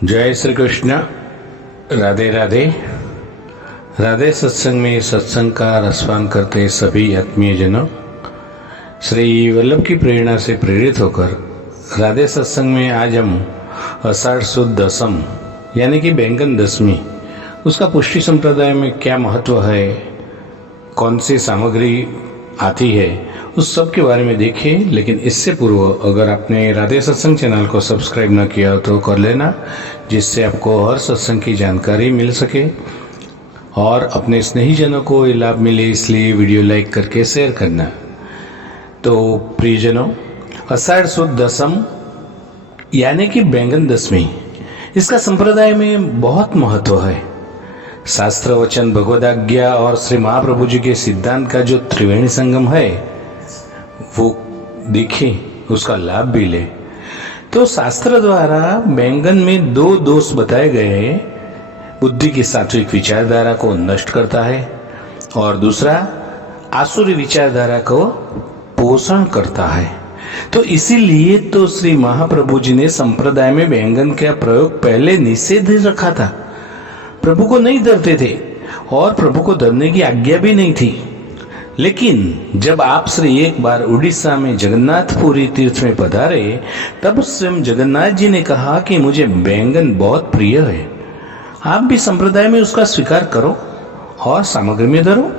जय श्री कृष्ण। राधे राधे। राधे सत्संग में सत्संग का रसपान करते सभी आत्मीय जनों, श्री वल्लभ की प्रेरणा से प्रेरित होकर राधे सत्संग में आज हम आषाढ़ सुद दशम यानी कि बैंगन दशमी, उसका पुष्टि संप्रदाय में क्या महत्व है, कौन सी सामग्री आती है, उस सब के बारे में देखें। लेकिन इससे पूर्व अगर आपने राधे सत्संग चैनल को सब्सक्राइब न किया तो कर लेना, जिससे आपको हर सत्संग की जानकारी मिल सके और अपने स्नेहीजनों को ये लाभ मिले, इसलिए वीडियो लाइक करके शेयर करना। तो प्रियजनों, आषाढ़ सुद दशम यानी कि बैंगन दशमी, इसका संप्रदाय में बहुत महत्व है। शास्त्र वचन, भगवदाज्ञा और श्री महाप्रभु जी के सिद्धांत का जो त्रिवेणी संगम है वो देखें, उसका लाभ भी ले। तो शास्त्र द्वारा बैंगन में दो दोष बताए गए हैं। बुद्धि की सात्विक विचारधारा को नष्ट करता है और दूसरा आसुरी विचारधारा को पोषण करता है। तो इसीलिए तो श्री महाप्रभु जी ने संप्रदाय में बैंगन का प्रयोग पहले निषेध रखा था। प्रभु को नहीं डरते थे और प्रभु को डरने की आज्ञा भी नहीं थी। लेकिन जब आप श्री एक बार उड़ीसा में जगन्नाथपुरी तीर्थ में पधारे, तब स्वयं जगन्नाथ जी ने कहा कि मुझे बैंगन बहुत प्रिय है, आप भी संप्रदाय में उसका स्वीकार करो और सामग्री में धरो।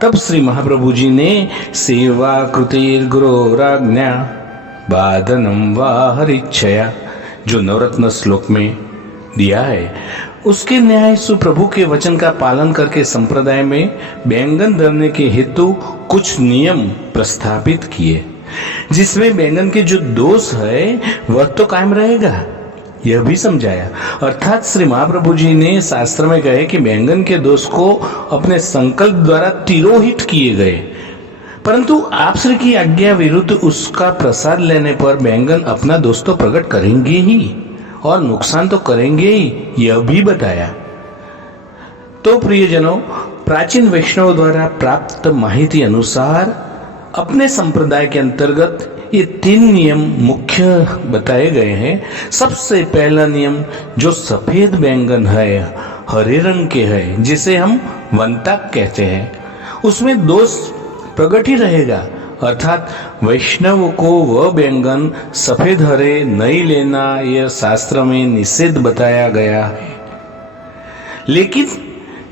तब श्री महाप्रभु जी ने सेवा कृतिर गुरोराज्ञा बाधनम वा हरिच्छया जो नवरत्न श्लोक में दिया है, उसके न्याय सुप्रभु के वचन का पालन करके संप्रदाय में बैंगन धरने के हेतु कुछ नियम प्रस्थापित किए, जिसमें बैंगन के जो दोष है वह तो कायम रहेगा, यह भी समझाया। अर्थात श्री महाप्रभु जी ने शास्त्र में कहे कि बैंगन के दोष को अपने संकल्प द्वारा तिरोहित किए गए, परंतु आप श्री की आज्ञा विरुद्ध उसका प्रसाद लेने पर बैंगन अपना दोष तो प्रकट करेंगे ही और नुकसान तो करेंगे ही, यह भी बताया। तो प्रियजनों, प्राचीन वैष्णव द्वारा प्राप्त माहिती अनुसार अपने संप्रदाय के अंतर्गत ये 3 नियम मुख्य बताए गए हैं। सबसे पहला नियम जो सफेद बैंगन है, हरे रंग के है, जिसे हम वंताक कहते हैं, उसमें दोष प्रकट ही रहेगा। अर्थात वैष्णव को वह बैंगन सफेद हरे नहीं लेना, यह शास्त्र में निषेध बताया गया है। लेकिन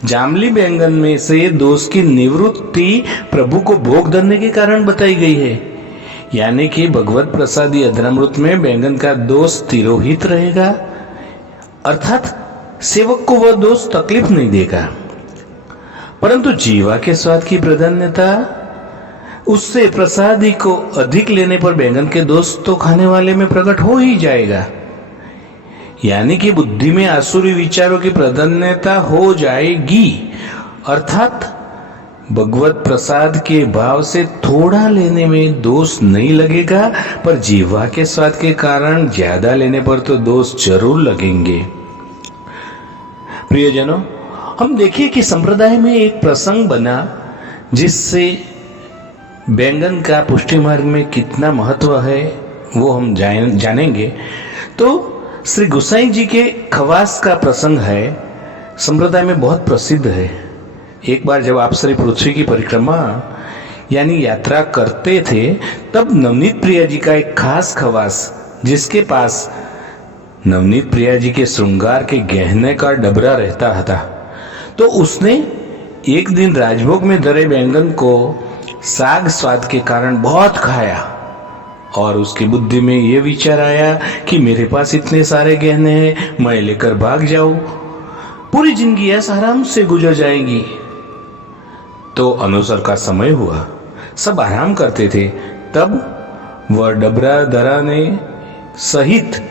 जामली बैंगन में से दोष की निवृत्ति प्रभु को भोग धरने के कारण बताई गई है, यानी कि भगवत प्रसादी अधरामृत में बैंगन का दोष तिरोहित रहेगा। अर्थात सेवक को वह दोष तकलीफ नहीं देगा, परंतु जीवा के स्वाद की प्राधान्यता, उससे प्रसादी को अधिक लेने पर बैंगन के दोष तो खाने वाले में प्रकट हो ही जाएगा, यानी कि बुद्धि में आसुरी विचारों की प्राधान्यता हो जाएगी। अर्थात भगवत प्रसाद के भाव से थोड़ा लेने में दोष नहीं लगेगा, पर जीवा के स्वाद के कारण ज्यादा लेने पर तो दोष जरूर लगेंगे। प्रियजनों, हम देखिए कि संप्रदाय में एक प्रसंग बना जिससे बैंगन का पुष्टि मार्ग में कितना महत्व है वो हम जानेंगे। तो श्री गोसाई जी के खवास का प्रसंग है, संप्रदाय में बहुत प्रसिद्ध है। एक बार जब आप श्री पृथ्वी की परिक्रमा यानी यात्रा करते थे, तब नवनीत प्रिया जी का एक खास खवास, जिसके पास नवनीत प्रिया जी के श्रृंगार के गहने का डबरा रहता था, तो उसने एक दिन राजभोग में धरे बैंगन को साग स्वाद के कारण बहुत खाया और उसकी बुद्धि में यह विचार आया कि मेरे पास इतने सारे गहने हैं, मैं लेकर भाग जाऊं, पूरी जिंदगी ऐसा आराम से गुजर जाएगी। तो अनुसर का समय हुआ, सब आराम करते थे, तब वह डबरा दराने सहित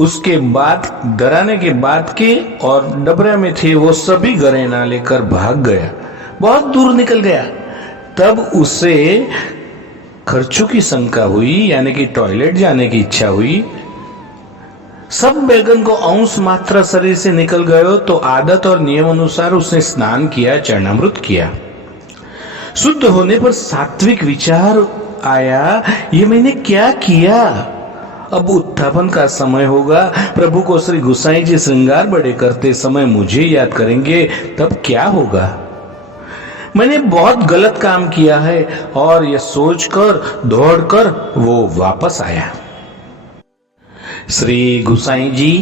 उसके बाद दराने के बाद के और डबरा में थे वो सभी गहना लेकर भाग गया, बहुत दूर निकल गया। तब उसे खर्चों की शंका हुई, यानी कि टॉयलेट जाने की इच्छा हुई। सब बैंगन को अंश मात्रा शरीर से निकल गए, तो आदत और नियम अनुसार उसने स्नान किया, चरणामृत किया। शुद्ध होने पर सात्विक विचार आया, ये मैंने क्या किया, अब उत्थापन का समय होगा। प्रभु को श्री गुसाई जी श्रृंगार बड़े करते समय मुझे याद करेंगे, तब क्या होगा? मैंने बहुत गलत काम किया है, और यह सोचकर दौड़कर वो वापस आया। श्री गुसाई जी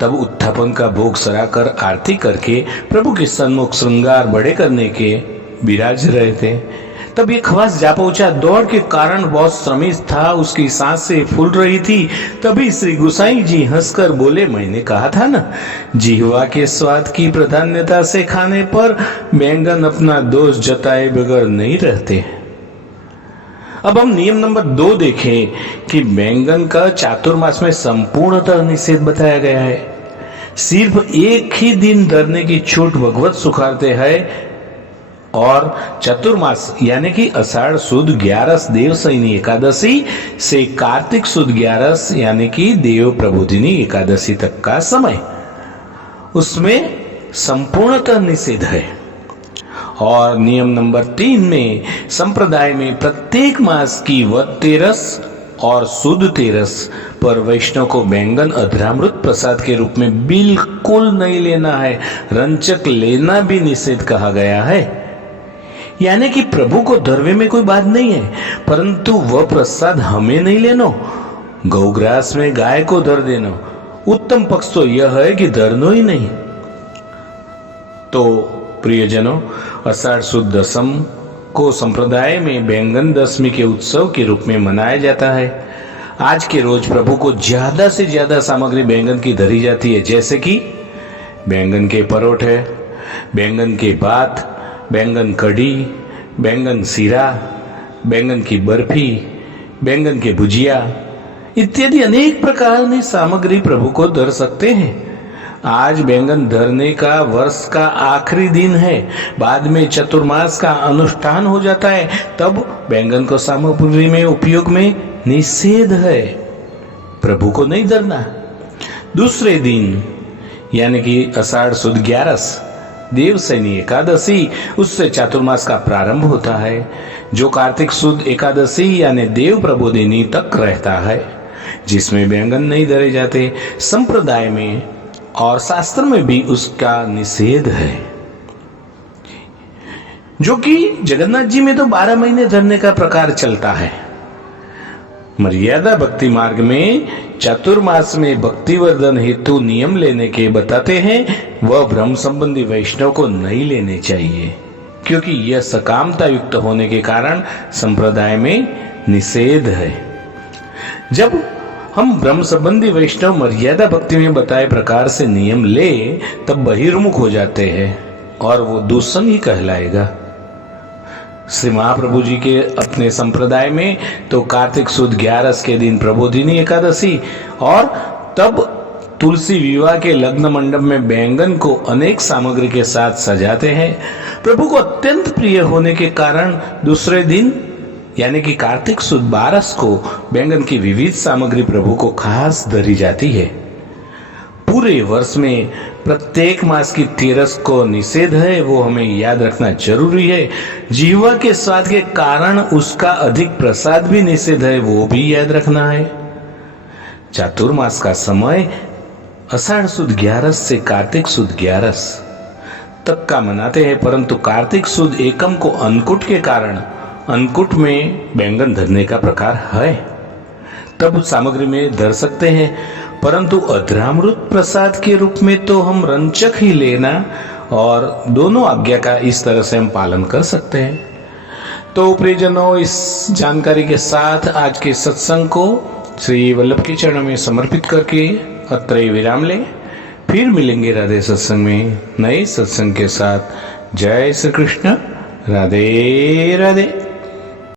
तब उत्थापन का भोग सराकर आरती करके प्रभु के सन्मुख श्रृंगार बड़े करने के विराज रहे थे। तब ये खवास जा पहुंचा। दौड़ के कारण बहुत श्रमित था, उसकी सांसें फूल रही थी। तभी श्री गुसाई जी हंसकर बोले, मैंने कहा था ना, जिह्वा के स्वाद की प्राधान्यता से खाने पर बैंगन अपना दोष जताए बगैर नहीं रहते। अब हम नियम नंबर 2 देखें कि बैंगन का चातुर्मास में संपूर्णतः निषेध बताया गया है। सिर्फ एक ही दिन धरने की छूट भगवत सुखारते हैं, और चतुर्मास यानी कि आषाढ़ सुद 11 देवशयनी एकादशी से कार्तिक सुद 11 यानी कि देव प्रबोधिनी एकादशी तक का समय, उसमें संपूर्णतः निषेध है। और नियम नंबर 3 में संप्रदाय में प्रत्येक मास की वद तेरस और सुद तेरस पर वैष्णव को बैंगन अधरामृत प्रसाद के रूप में बिल्कुल नहीं लेना है। रंचक लेना भी निषेध कहा गया है। यानी कि प्रभु को धरवे में कोई बात नहीं है, परंतु वह प्रसाद हमें नहीं लेनो, गौग्रास में गाय को धर देना। उत्तम पक्ष तो यह है कि धरनो ही नहीं। तो प्रियजनों, आषाढ़ सुद दशम को संप्रदाय में बैंगन दशमी के उत्सव के रूप में मनाया जाता है। आज के रोज प्रभु को ज्यादा से ज्यादा सामग्री बैंगन की धरी जाती है, जैसे कि बैंगन के परोठे, बैंगन के भात, बैंगन कढ़ी, बैंगन सीरा, बैंगन की बर्फी, बैंगन के भुजिया इत्यादि अनेक प्रकार की सामग्री प्रभु को धर सकते हैं। आज बैंगन धरने का वर्ष का आखिरी दिन है, बाद में चतुर्मास का अनुष्ठान हो जाता है, तब बैंगन को सामग्री में उपयोग में निषेध है, प्रभु को नहीं धरना। दूसरे दिन यानी कि आषाढ़ सुद 11 देवशयनी एकादशी, उससे चातुर्मास का प्रारंभ होता है, जो कार्तिक सुद एकादशी यानी देव प्रबोधिनी तक रहता है, जिसमें बैंगन नहीं धरे जाते। संप्रदाय में और शास्त्र में भी उसका निषेध है, जो कि जगन्नाथ जी में तो 12 महीने धरने का प्रकार चलता है। मर्यादा भक्ति मार्ग में चातुर्मास में भक्तिवर्धन हेतु नियम लेने के बताते हैं, वह ब्रह्म संबंधी वैष्णव को नहीं लेने चाहिए, क्योंकि यह सकामता युक्त होने के कारण संप्रदाय में निषेध है। जब हम ब्रह्म संबंधी वैष्णव मर्यादा भक्ति में बताए प्रकार से नियम ले, तब बहिर्मुख हो जाते हैं और वो दूषण ही कहलाएगा। श्री महाप्रभु जी के अपने संप्रदाय में तो कार्तिक सुद 11 के दिन प्रबोधिनी एकादशी, और तब तुलसी विवाह के लग्न मंडप में बैंगन को अनेक सामग्री के साथ सजाते हैं। प्रभु को अत्यंत प्रिय होने के कारण दूसरे दिन यानी कि कार्तिक सुद 12 को बैंगन की विविध सामग्री प्रभु को खास धरी जाती है। पूरे वर्ष में प्रत्येक मास की 13 को निषेध है, वो हमें याद रखना जरूरी है। जिह्वा के स्वाद के कारण उसका अधिक प्रसाद भी निषेध है, वो भी याद रखना है। चातुर्मास का समय आषाढ़ सुद 11 से कार्तिक सुद 11 तक का मनाते हैं, परंतु कार्तिक सुद एकम को अन्नकूट के कारण अन्नकूट में बैंगन धरने का प्रकार है, तब सामग्री में धर सकते हैं, परंतु अधरामृत प्रसाद के रूप में तो हम रंचक ही लेना, और दोनों आज्ञा का इस तरह से हम पालन कर सकते हैं। तो प्रियजनों, इस जानकारी के साथ आज के सत्संग को श्री वल्लभ के चरणों में समर्पित करके अत्रय विराम लें। फिर मिलेंगे राधे सत्संग में नए सत्संग के साथ। जय श्री कृष्ण। राधे राधे।